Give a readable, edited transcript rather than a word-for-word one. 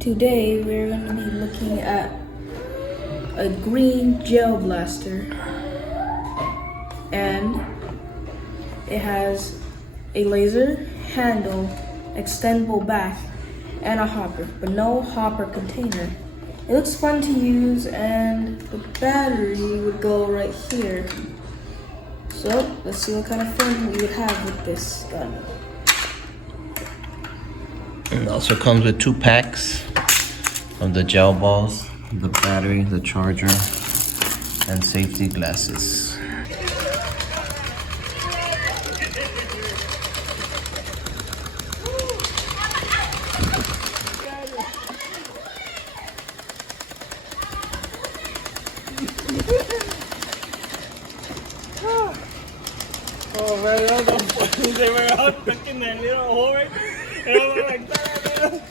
Today we're going to be looking at a green gel blaster, and it has a laser handle, extendable back, and a hopper, but no hopper container. It looks fun to use, and the battery would go right here. So let's see what kind of fun we would have with this gun. It also comes with 2 packs of the gel balls, the battery, the charger, and safety glasses. Oh man, they were out in the little hole right there. And I was like,